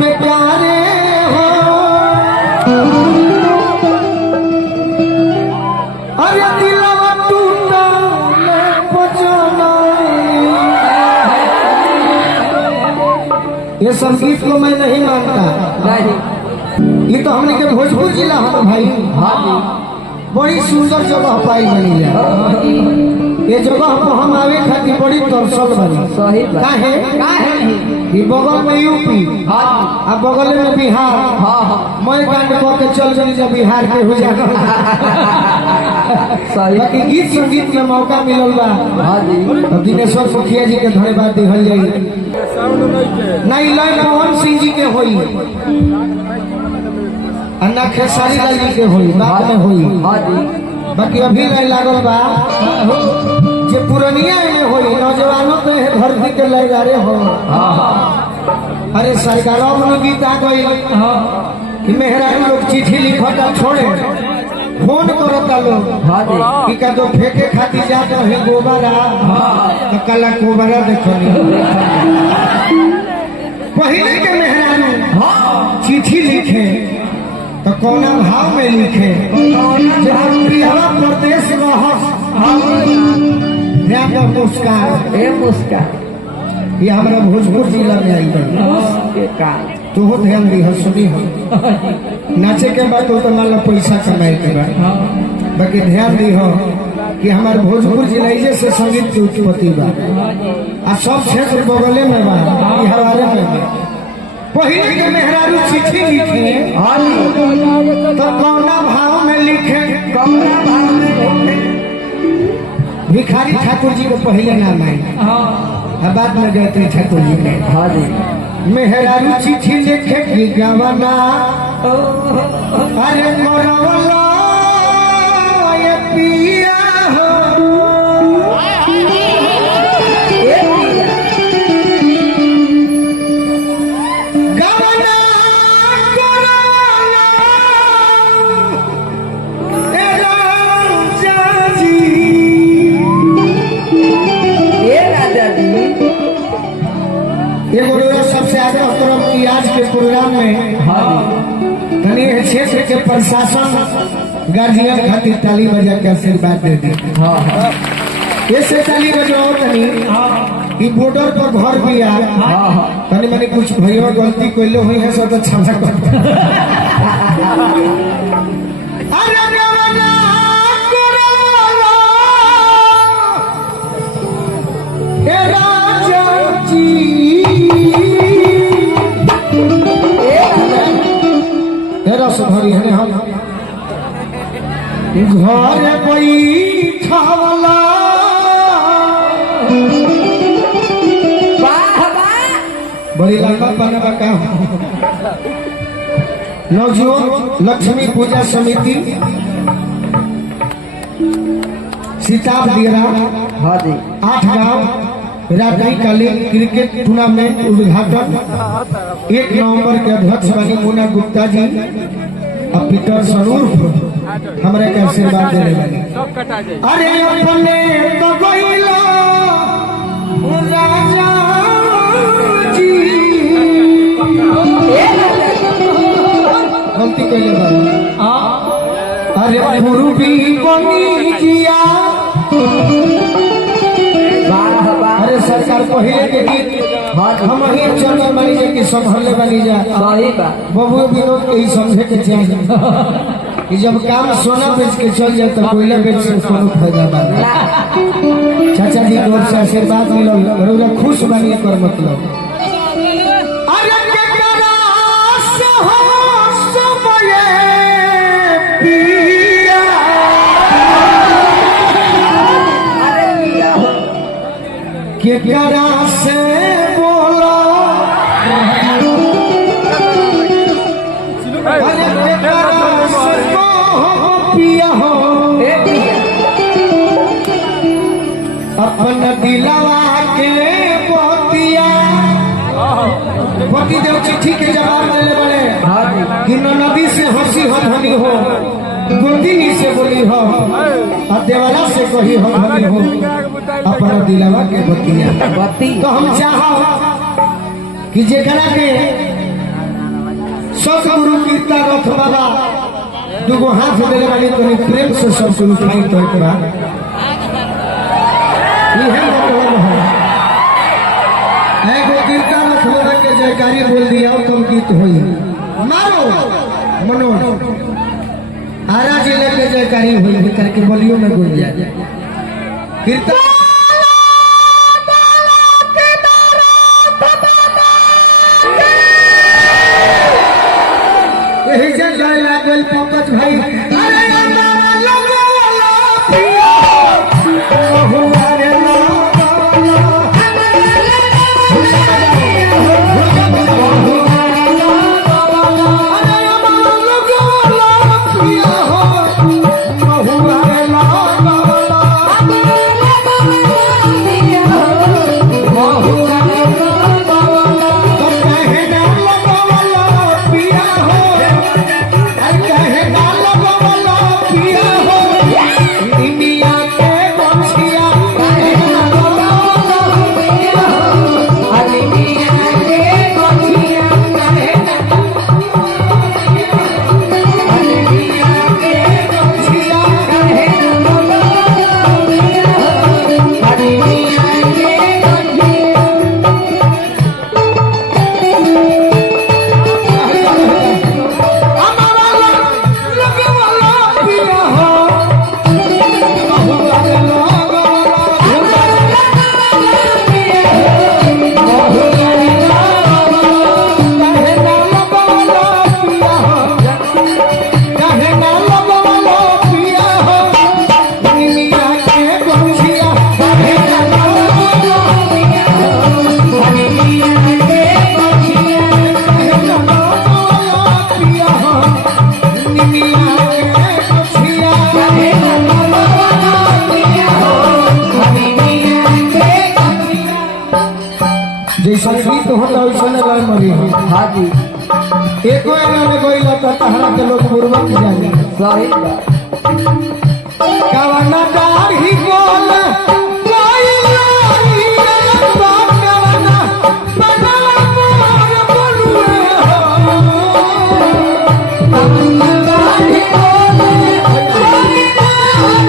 प्यारे हो अरे दिलवा टूटा पहुंचाना। ये संगीत को मैं नहीं मानता। ये तो हमने के भोजपुर जिला है भाई। बड़ी सुंदर जगह पाई बनी है। ये जगह पर हम आवे खातिर बड़ी तरसल बनी। काहे ये बगल में यूपी आ बगल में बिहार। मैं गांड के चल गई जब बिहार के हो जाए। बाकी गीत संगीत में मौका मिलल बा। दिनेश्वर मुखिया जी के धन्यवाद दिहल जाई। नहीं लय मोहन सिंह जी के होई, अन्ना खेसारी लाल जी के होई, बाद में होई। बाकी अभी लय लागल बा जे पुरनिया में होई। नौजवानों तो है धरती के लय गारे हो। अरे सरकारों में गीत आ गई कि मेहरा लोग चिट्ठी लिखता छोड़े फोन करता लोग कि का तो फेंके खाती जाते है गोबरा तो कला गोबरा देखो पहले के मेहरानू चिट्ठी लिखे तो कौना भाव में लिखे। प्रदेश मुस्कान ये हमारा भोजपुर जिला में आई तो हो ध्यान दी हो सुनी हो। नाचे के बाद तो मान लो पैसा कमाए के बाद बाकी ध्यान दी हो कि हमारे भोजपुर जिला से संगीत की उत्पत्ति बा आ सब क्षेत्र बगले में बा हवाले में। पहले के मेहरारू चिट्ठी लिखे तो कौना भाव में लिखे, कौना भाव में भिखारी ठाकुर जी को पहले नाम आई। बाद में गायत्री ठाकुर जी ने मेहरारू चिट्ठी लिखे कि गवना अरे मोरवला ये पिया हो गवना कोराला ए राजा जी ये बोलो सबसे आगे करम की आज के प्रोग्राम में क्षेत्र के प्रशासन गार्जियन खातिर ताली बजा के आशीर्वाद दे दी। ऐसे ताली बजाओ तनी बॉर्डर पर घर भी आ तनी मैंने कुछ भैया गलती कोई हुई है सब तो क्षमा कर। भरी है हम घर बैठवला बड़ी लंबा पाना का नवजीवन लक्ष्मी पूजा समिति सीताब दियरा 8 गांव रात्रिकालीन क्रिकेट टूर्नामेंट उद्घाटन 1 नवंबर के अध्यक्ष बनी मुन्ना गुप्ता जी और पीटर स्वरूप हमारे के आशीर्वाद देने लगे। अरे अपने तो गइला राजा जी गलती कइले बा। अरे पूर्वी बनी जिया अरे सरकार पहले के गीत हम ही चंदन बनी जा कि संभले बनी जा बबुआ विनोद के ही समझे के चाहिए कि जब काम सोना बेच के चल जाए तो कोयला बेच से कोनो फायदा बा। चाचा जी की ओर से आशीर्वाद मिलल रउरा खुश बनी कर मतलब। अरे केकरा से हो समय पिया केकरा से बोला अरे केकरा से पिया हो अपन दिलवा के बतिया पति देव चिट्ठी के जवाब देने बड़े कि नदी से हंसी हो धनी हो गोतिनी से बोली हो और देवला से कही हो धनी हो अपना दिलवा के बतिया। तो हम चाहो कि जेकरा के सतगुरु कीर्ता रथ बाबा दुगो हाथ देले वाली तो प्रेम से सब सुन उठाई तो एकरा यह मतलब है एगो कीर्ता रथ बाबा के जयकारी बोल दिया तुम गीत होई मारो मनोज आरा जिले के जयकारी हुई करके बोलियो में बोल जाए कीर्तन यही से जाए लागल पंकज भाई अरे हमारा लोगो वाला पिया हमारे जैसा गीत होता वैसा लगा मरी हाँ जी एको में कोई लता तहरा के लोग पूर्वक जाने सही कवना दाढ़ी बोल कोई लारी कवना बना मोर बोलुए हो कवना दाढ़ी बोल कोई लारी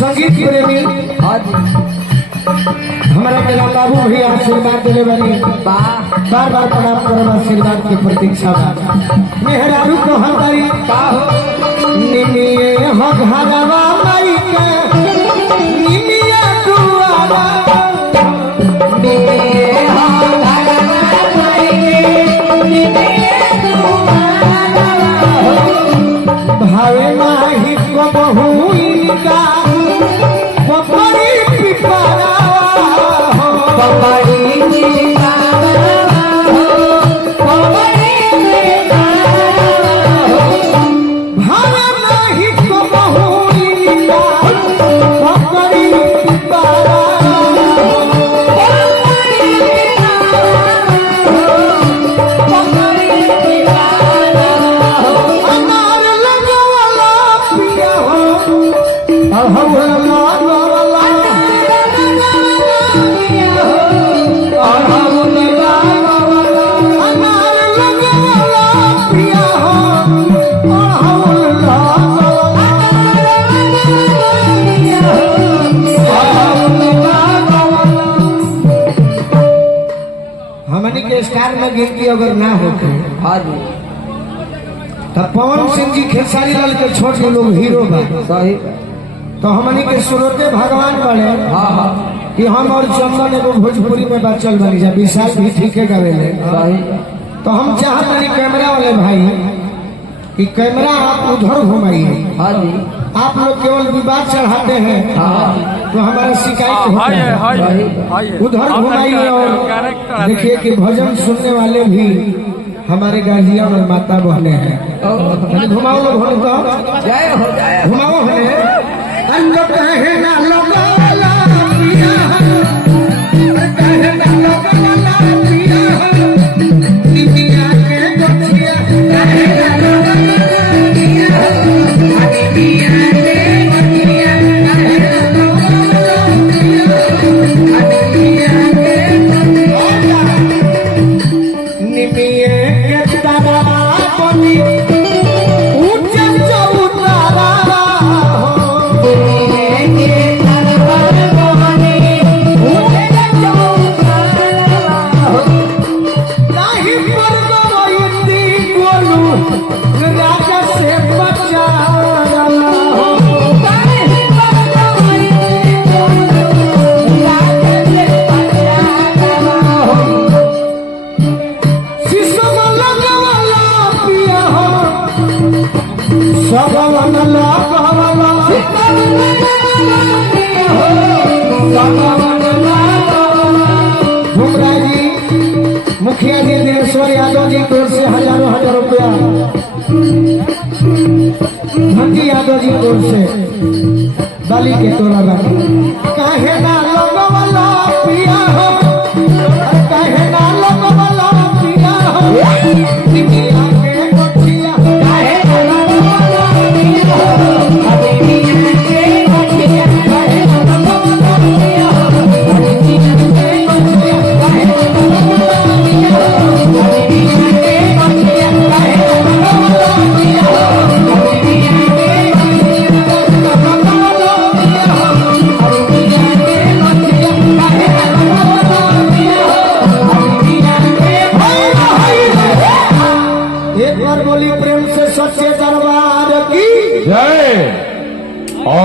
संगीत प्रेमी हमारा मेरा बाबू भैया आशीर्वाद देने वाली बार बार प्रणाम करना आशीर्वाद की प्रतीक्षा मेहरारू को हमारी निमिये हो घरवा माई के निमिया दुआरा निमिये हो घरवा माई के निमिया दुआरा भावे माही को बहुई का पपड़ी पिपरा हो पपड़ी पिपरा हो पपड़ी पिपरा हो भावे नहीं को बहुई का पपड़ी पिपरा हो पपड़ी पिपरा हो हमार लगवाला पिया हो हम हमनी के स्टार में गिनती अगर ना होते तो पवन सिंह जी खेसारी लाल के छोट के लोग हीरो बा सही तो हमनी के श्रोते भगवान बड़े कि हम और चंदन एगो भोजपुरी में बचल बनी जा विशाल भी ठीक है गावे तो हम चाहते कैमरा वाले भाई कि कैमरा आप उधर घुमाइए। हाँ जी। आप लोग केवल विवाद चढ़ाते हैं तो हमारा शिकायत होता है। उधर घुमाइए और देखिए कि भजन सुनने वाले भी हमारे गार्जियन और माता बहने हैं। घुमाओ लोग हो तो जय हो जय हो। घुमाओ है राजा से बचा मुखिया जी देवेश्वर यादव जी की ओर से हजारों हजार रुपया, धनजी यादव जी की ओर से बाली के तोला कहे ना लोगों वाला पिया हो, कहे ना लोगों वाला पिया हो, दुनिया के गोठिया कहे ना लोगों वाला पिया हो, दुनिया के गोठिया कहे ना लोगों वाला पिया हो, दुनिया के गोठिया कहे ना लोगों वाला पिया हो, दुनिया के गोठिया कहे ना लोगों वाला पिया हो, दुनिया के एक बार बोली प्रेम से सच्चे दरबार की जय। और